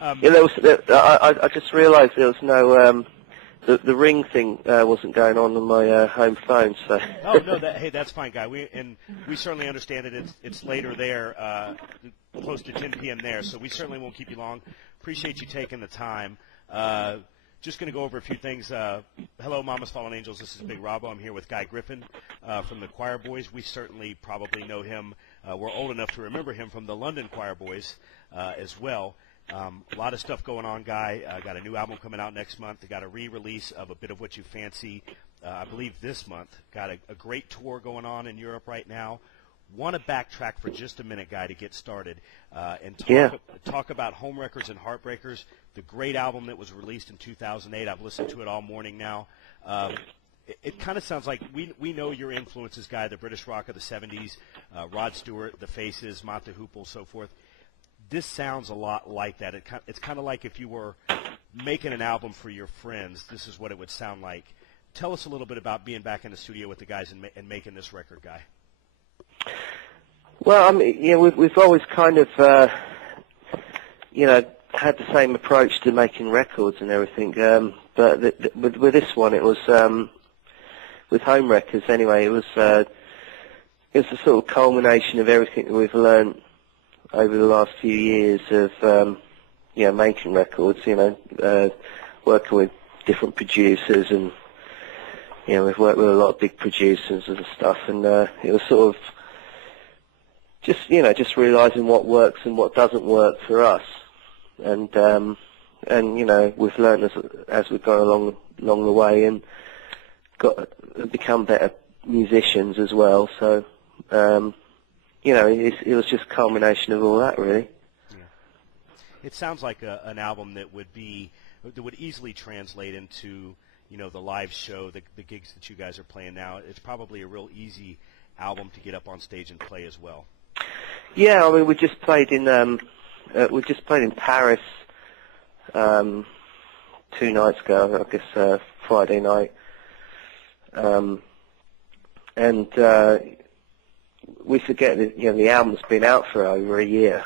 Yeah, I just realised there was no the ring thing wasn't going on my home phone. So. Oh no, hey, that's fine, Guy. We certainly understand it. It's later there, close to 10 p.m. there, so we certainly won't keep you long. Appreciate you taking the time. Just going to go over a few things. Hello, Mama's Fallen Angels. This is Big Robbo. I'm here with Guy Griffin from the Quireboys. We certainly probably know him. We're old enough to remember him from the London Quireboys as well. A lot of stuff going on, Guy. Got a new album coming out next month. They got a re-release of A Bit of What You Fancy, I believe this month. Got a great tour going on in Europe right now. Want to backtrack for just a minute, Guy, to get started and talk about Home Wreckers and Heartbreakers, the great album that was released in 2008. I've listened to it all morning now. It kind of sounds like we know your influences, Guy, the British rock of the 70s, Rod Stewart, The Faces, Mott the Hoople, so forth. This sounds a lot like that. It's kind of like if you were making an album for your friends, this is what it would sound like. Tell us a little bit about being back in the studio with the guys and making this record, Guy. Well, I mean, we've always kind of, had the same approach to making records and everything. But with this one, it was with Home Wreckers anyway. It was a sort of culmination of everything that we've learned over the last few years of making records. Working with different producers, and we've worked with a lot of big producers and stuff. And it was sort of just realising what works and what doesn't work for us. And we've learned as we've gone along the way, and become better musicians as well. So it was just a culmination of all that, really. Yeah. It sounds like an album that would easily translate into the live show, the gigs that you guys are playing now. It's probably a real easy album to get up on stage and play as well. Yeah, I mean, we just played in Paris 2 nights ago, I guess Friday night, and we forget that the album's been out for over a year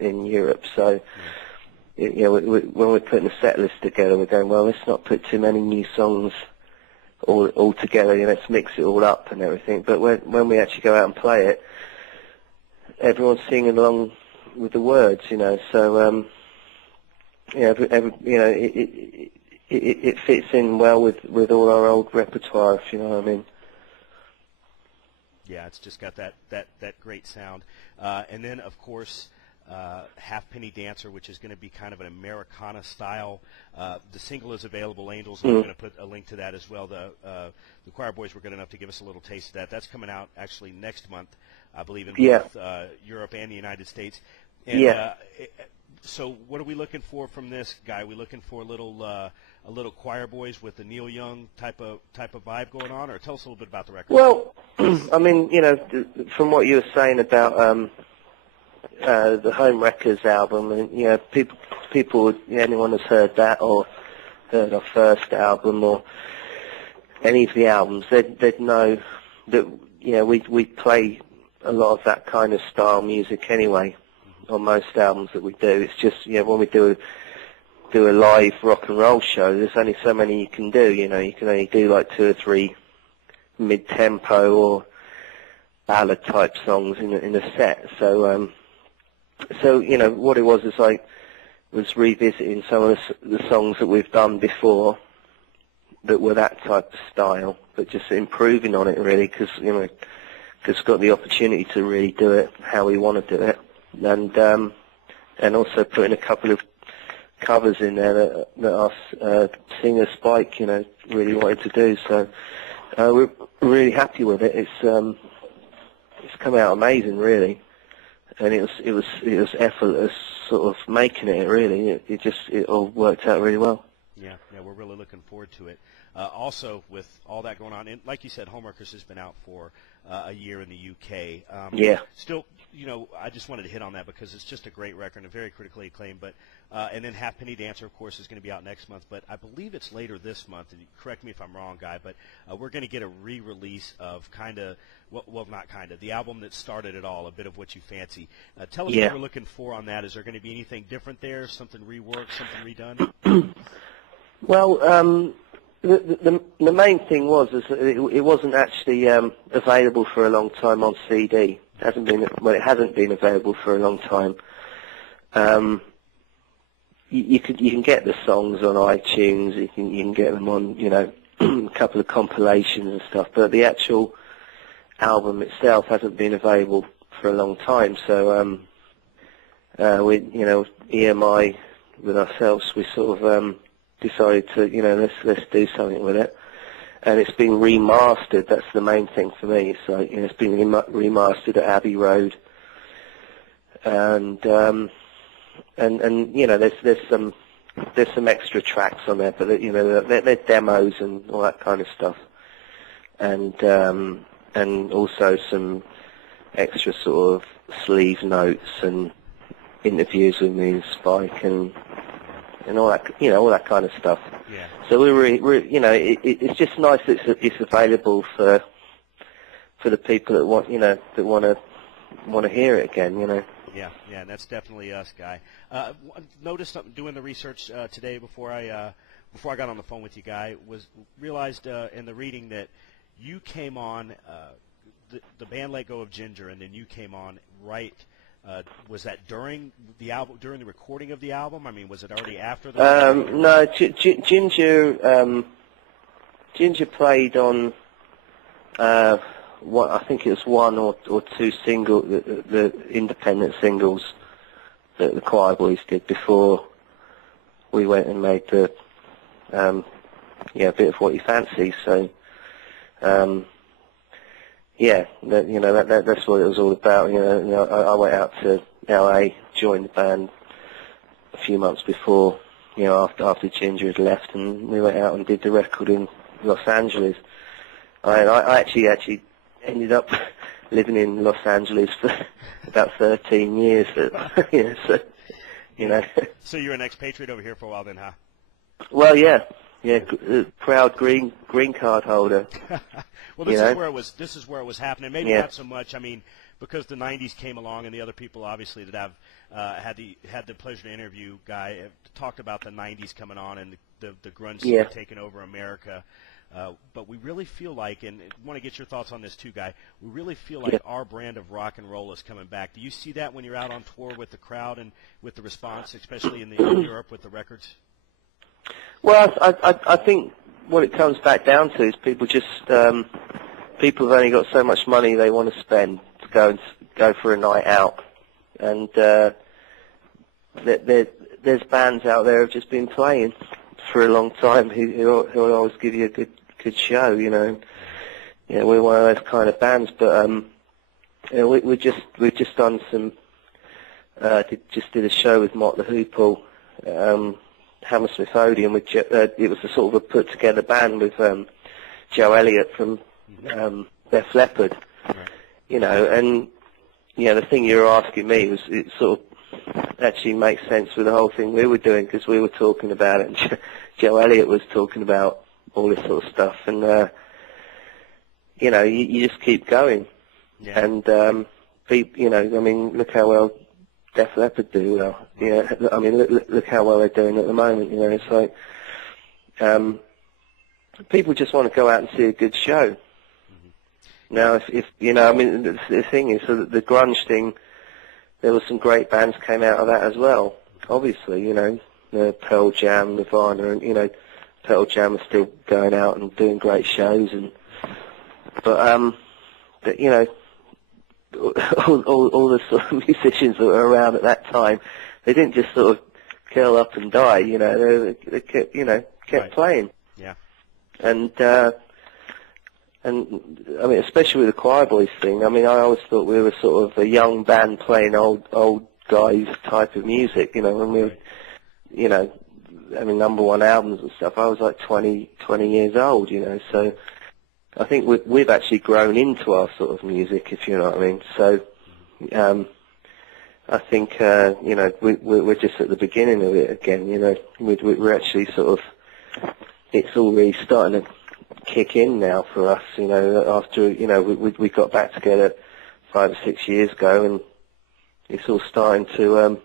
in Europe. So when we're putting a set list together, we're going, well, let's not put too many new songs all together. Let's mix it all up and everything. But when we actually go out and play it, everyone's singing along with the words, So it fits in well with all our old repertoire, if you know what I mean. Yeah, it's just got that great sound. And then, of course, Halfpenny Dancer, which is going to be kind of an Americana style. The single is available, Angels, and I'm going to put a link to that as well. The Quireboys were good enough to give us a little taste of that. That's coming out actually next month, I believe, in both Europe and the United States. And, so what are we looking for from this, Guy? Are we looking for a little Quireboys with the Neil Young type of vibe going on, or tell us a little bit about the record? Well, I mean, from what you were saying about the Home Wreckers album, and people, anyone has heard that or heard our first album or any of the albums, they'd know that we play a lot of that kind of style music anyway on most albums that we do. It's just when we do a live rock and roll show, there's only so many you can do. You can only do like 2 or 3 mid-tempo or ballad type songs in a set. So what it was is I was revisiting some of the songs that we've done before that were that type of style, but just improving on it really, because just got the opportunity to really do it how we want to do it, and also putting a couple of covers in there that our singer Spike really wanted to do. So we're really happy with it. It's come out amazing, really. And it was effortless sort of making it, really. It all worked out really well. Yeah, we're really looking forward to it. Also, with all that going on, and like you said, Home Wreckers has been out for a year in the UK. Yeah. Still, you know, I just wanted to hit on that because it's just a great record and very critically acclaimed. But and then Halfpenny Dancer, of course, is going to be out next month. But I believe it's later this month. And correct me if I'm wrong, Guy. But we're going to get a re-release of the album that started it all, A Bit of What You Fancy. Tell us what we're looking for on that. Is there going to be anything different there? Something reworked? Something redone? Well, the main thing was it wasn't actually available for a long time on CD. It hasn't been available for a long time. You can get the songs on iTunes. You can get them on, you know, a couple of compilations and stuff. But the actual album itself hasn't been available for a long time. So we, you know, EMI with ourselves, we sort of decided to, you know, let's do something with it. And it's been remastered. That's the main thing for me. So, you know, it's been remastered at Abbey Road, and you know, there's some extra tracks on there, but you know, they're demos and all that kind of stuff, and also some extra sort of sleeve notes and interviews with me and Spike and all that, you know, all that kind of stuff. Yeah. So we're you know, it's just nice that it's available for the people that want, you know, that want to hear it again, you know. Yeah, that's definitely us, Guy. Noticed something doing the research today before I got on the phone with you, Guy. Realized in the reading that you came on the band let go of Ginger, and then you came on right. Was that during the album, during the recording of the album? I mean, was it already after the? No, Ginger played on. I think it was one or two the independent singles that the Quireboys did before we went and made the A Bit of What You Fancy. So you know, that's what it was all about. You know, I went out to LA, joined the band a few months before, you know, after Ginger had left, and we went out and did the record in Los Angeles. I actually ended up living in Los Angeles for about 13 years. Yeah, so, you know. So you're an expatriate over here for a while then, huh? Well, yeah, proud green card holder. Well, this is where it was happening. Maybe not so much. I mean, because the '90s came along, and the other people obviously that have had the pleasure to interview, Guy, have talked about the '90s coming on and the grunge scene taking over America. But we really feel like, and I want to get your thoughts on this too, Guy, we really feel like our brand of rock and roll is coming back. Do you see that when you're out on tour with the crowd and with the response, especially in Europe with the records? Well, I think what it comes back down to is people have only got so much money they want to spend to go for a night out, and there's bands out there who've just been playing for a long time who always give you a good show, you know. You know, we're one of those kind of bands, but you know, we've just done some did a show with Mott the Hoople, Hammersmith Odeon. It was a sort of a put together band with Joe Elliott from Def Leppard, you know, and you know, the thing you were asking me was, it sort of actually makes sense with the whole thing we were doing, because we were talking about it, and Joe Elliott was talking about all this sort of stuff, and you know, you just keep going, and you know, I mean, look how well Def Leppard do. Well, yeah, I mean, look how well they're doing at the moment. You know, it's like people just want to go out and see a good show. Now, if you know, I mean, the thing is, so the grunge thing, there were some great bands came out of that as well. Obviously, you know, Pearl Jam, Nirvana, and you know, Pearl Jam are still going out and doing great shows, but you know, all the sort of musicians that were around at that time, they didn't just sort of curl up and die. You know, they kept, you know, kept playing. Yeah. And I mean, especially with the Quireboys thing, I mean, I always thought we were sort of a young band playing old guys type of music, you know, when we were, you know, having #1 albums and stuff. I was like 20 years old, you know, so I think we've actually grown into our sort of music, if you know what I mean. So I think we're just at the beginning of it again. You know, we're actually sort of, it's all really starting to kick in now for us. You know, after we got back together 5 or 6 years ago, and it's all starting to